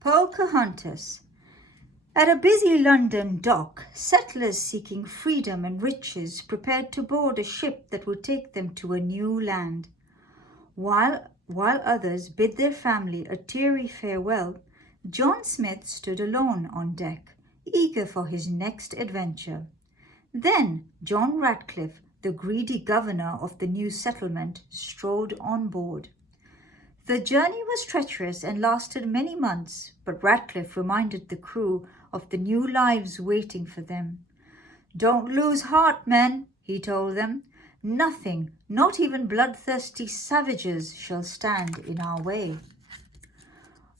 Pocahontas. At a busy London dock, settlers seeking freedom and riches prepared to board a ship that would take them to a new land. While others bid their family a teary farewell, John Smith stood alone on deck, eager for his next adventure. Then John Ratcliffe, the greedy governor of the new settlement, strode on board. The journey was treacherous and lasted many months, but Ratcliffe reminded the crew of the new lives waiting for them. "Don't lose heart, men," he told them. "Nothing, not even bloodthirsty savages, shall stand in our way."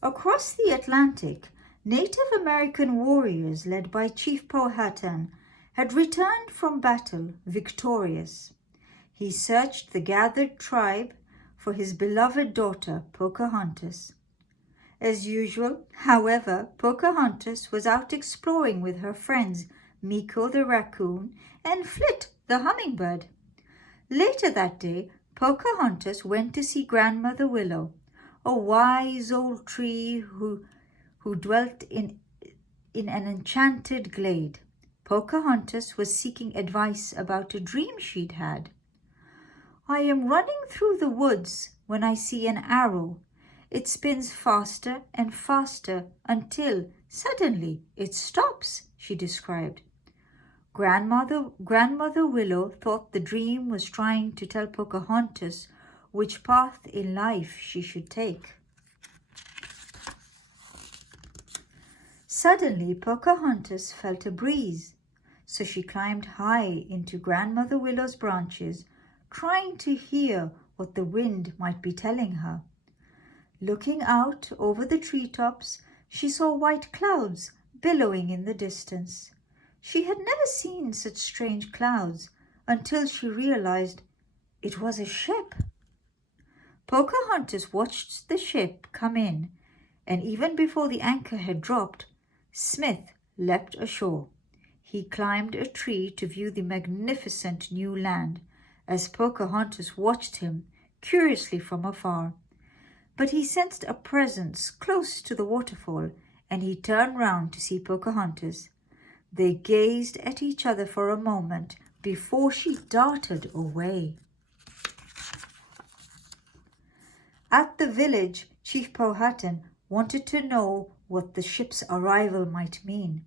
Across the Atlantic, Native American warriors led by Chief Powhatan had returned from battle victorious. He searched the gathered tribe for his beloved daughter Pocahontas. As usual, however, Pocahontas was out exploring with her friends Meeko the raccoon and Flit the hummingbird. Later that day, Pocahontas went to see Grandmother Willow, a wise old tree who dwelt in an enchanted glade. Pocahontas was seeking advice about a dream she'd had. "I am running through the woods when I see an arrow. It spins faster and faster until suddenly it stops," she described. Grandmother Willow thought the dream was trying to tell Pocahontas which path in life she should take. Suddenly Pocahontas felt a breeze, so she climbed high into Grandmother Willow's branches, trying to hear what the wind might be telling her. Looking out over the treetops, she saw white clouds billowing in the distance. She had never seen such strange clouds until she realized it was a ship. Pocahontas watched the ship come in, and even before the anchor had dropped, Smith leapt ashore. He climbed a tree to view the magnificent new land, as Pocahontas watched him curiously from afar. But he sensed a presence close to the waterfall, and he turned round to see Pocahontas. They gazed at each other for a moment before she darted away. At the village, Chief Powhatan wanted to know what the ship's arrival might mean.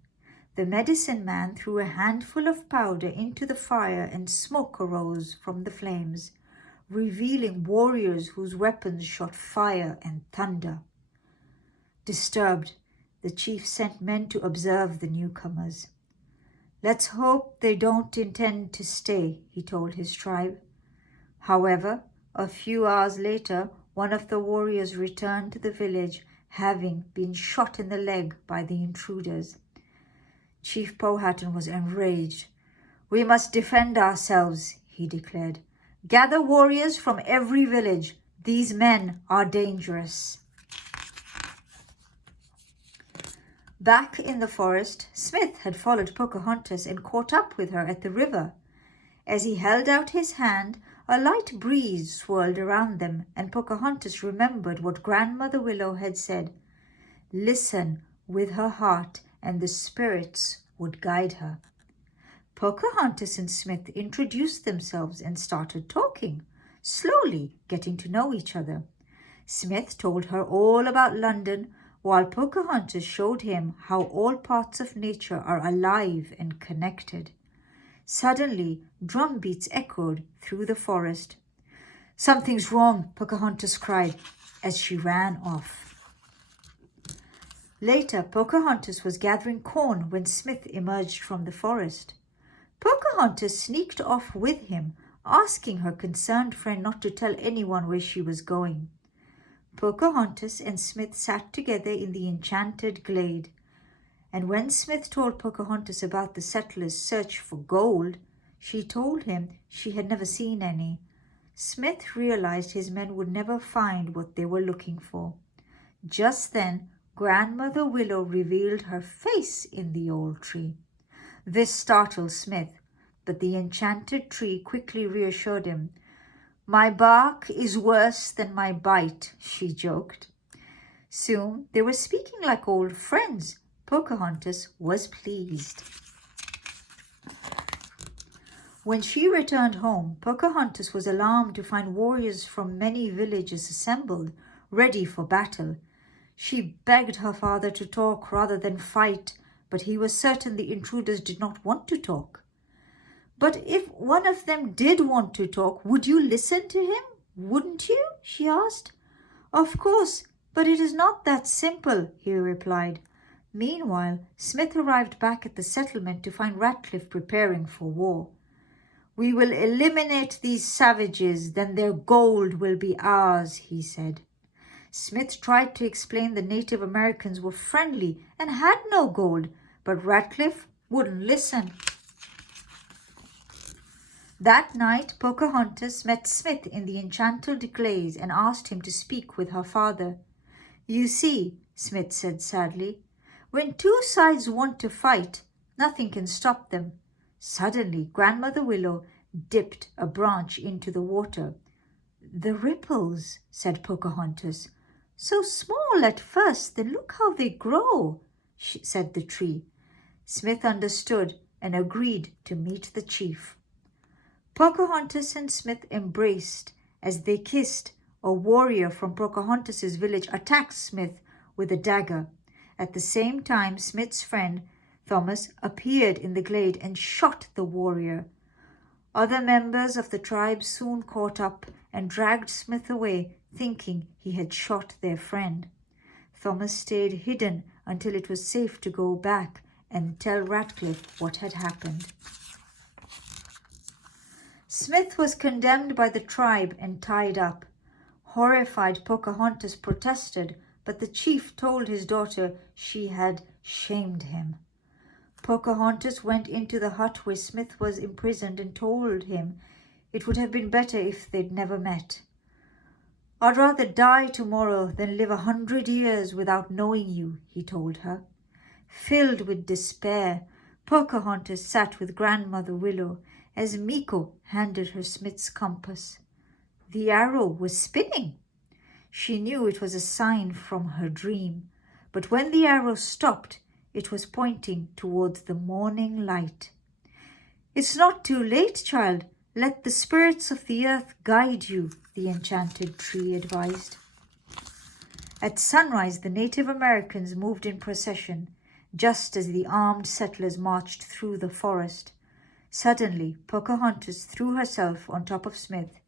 The medicine man threw a handful of powder into the fire and smoke arose from the flames, revealing warriors whose weapons shot fire and thunder. Disturbed, the chief sent men to observe the newcomers. "Let's hope they don't intend to stay," he told his tribe. However, a few hours later, one of the warriors returned to the village, having been shot in the leg by the intruders. Chief Powhatan was enraged. "We must defend ourselves," he declared. "Gather warriors from every village. These men are dangerous." Back in the forest, Smith had followed Pocahontas and caught up with her at the river. As he held out his hand, a light breeze swirled around them, and Pocahontas remembered what Grandmother Willow had said. Listen with her heart, and the spirits would guide her. Pocahontas and Smith introduced themselves and started talking, slowly getting to know each other. Smith told her all about London, while Pocahontas showed him how all parts of nature are alive and connected. Suddenly, drum beats echoed through the forest. "Something's wrong," Pocahontas cried as she ran off. Later, Pocahontas was gathering corn when Smith emerged from the forest. Pocahontas sneaked off with him, asking her concerned friend not to tell anyone where she was going. Pocahontas and Smith sat together in the enchanted glade, and when Smith told Pocahontas about the settlers' search for gold, she told him she had never seen any. Smith realized his men would never find what they were looking for. Just then, Grandmother Willow revealed her face in the old tree. This startled Smith, but the enchanted tree quickly reassured him. "My bark is worse than my bite," she joked. Soon they were speaking like old friends. Pocahontas was pleased. When she returned home, Pocahontas was alarmed to find warriors from many villages assembled, ready for battle. She begged her father to talk rather than fight, but he was certain the intruders did not want to talk. "But if one of them did want to talk, would you listen to him? Wouldn't you?" she asked. "Of course, but it is not that simple," he replied. Meanwhile, Smith arrived back at the settlement to find Ratcliffe preparing for war. "We will eliminate these savages, then their gold will be ours," he said. Smith tried to explain the Native Americans were friendly and had no gold, but Ratcliffe wouldn't listen. That night, Pocahontas met Smith in the enchanted glades and asked him to speak with her father. "You see," Smith said sadly, "when two sides want to fight, nothing can stop them." Suddenly, Grandmother Willow dipped a branch into the water. "The ripples," said Pocahontas. "So small at first, then look how they grow," said the tree. Smith understood and agreed to meet the chief. Pocahontas and Smith embraced. As they kissed, a warrior from Pocahontas's village attacked Smith with a dagger. At the same time, Smith's friend Thomas appeared in the glade and shot the warrior. Other members of the tribe soon caught up and dragged Smith away, thinking he had shot their friend. Thomas stayed hidden until it was safe to go back and tell Ratcliffe what had happened. Smith was condemned by the tribe and tied up. Horrified, Pocahontas protested, but the chief told his daughter she had shamed him. Pocahontas went into the hut where Smith was imprisoned and told him it would have been better if they'd never met. "I'd rather die tomorrow than live 100 years without knowing you," he told her. Filled with despair, Pocahontas sat with Grandmother Willow as Meeko handed her Smith's compass. The arrow was spinning. She knew it was a sign from her dream, but when the arrow stopped, it was pointing towards the morning light. "It's not too late, child. Let the spirits of the earth guide you," the enchanted tree advised. At sunrise, the Native Americans moved in procession, just as the armed settlers marched through the forest. Suddenly, Pocahontas threw herself on top of Smith.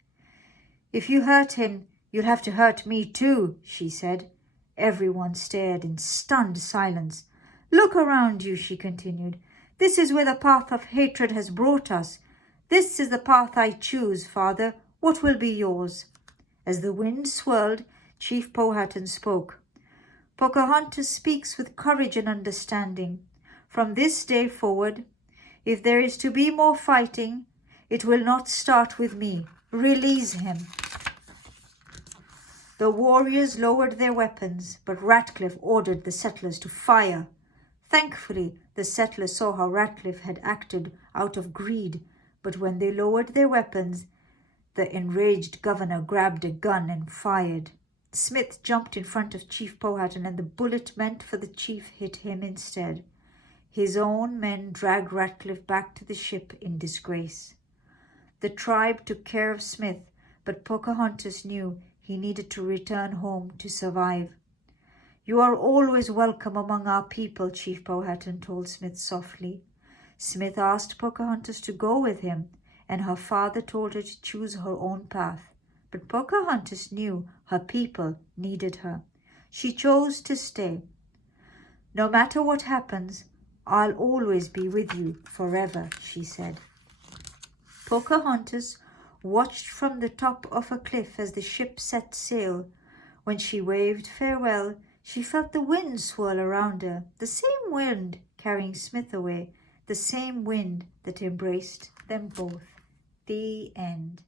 "If you hurt him, you'll have to hurt me too," she said. Everyone stared in stunned silence. "Look around you," she continued. "This is where the path of hatred has brought us. This is the path I choose, Father. What will be yours?" As the wind swirled, Chief Powhatan spoke. "Pocahontas speaks with courage and understanding. From this day forward, if there is to be more fighting, it will not start with me. Release him." The warriors lowered their weapons, but Ratcliffe ordered the settlers to fire. Thankfully, the settlers saw how Ratcliffe had acted out of greed, but when they lowered their weapons, the enraged governor grabbed a gun and fired. Smith jumped in front of Chief Powhatan, and the bullet meant for the chief hit him instead. His own men dragged Ratcliffe back to the ship in disgrace. The tribe took care of Smith, but Pocahontas knew he needed to return home to survive. "You are always welcome among our people," Chief Powhatan told Smith softly. Smith asked Pocahontas to go with him, and her father told her to choose her own path. But Pocahontas knew her people needed her. She chose to stay. "No matter what happens, I'll always be with you forever," she said. Pocahontas watched from the top of a cliff as the ship set sail. When she waved farewell, she felt the wind swirl around her, the same wind carrying Smith away, the same wind that embraced them both. The end.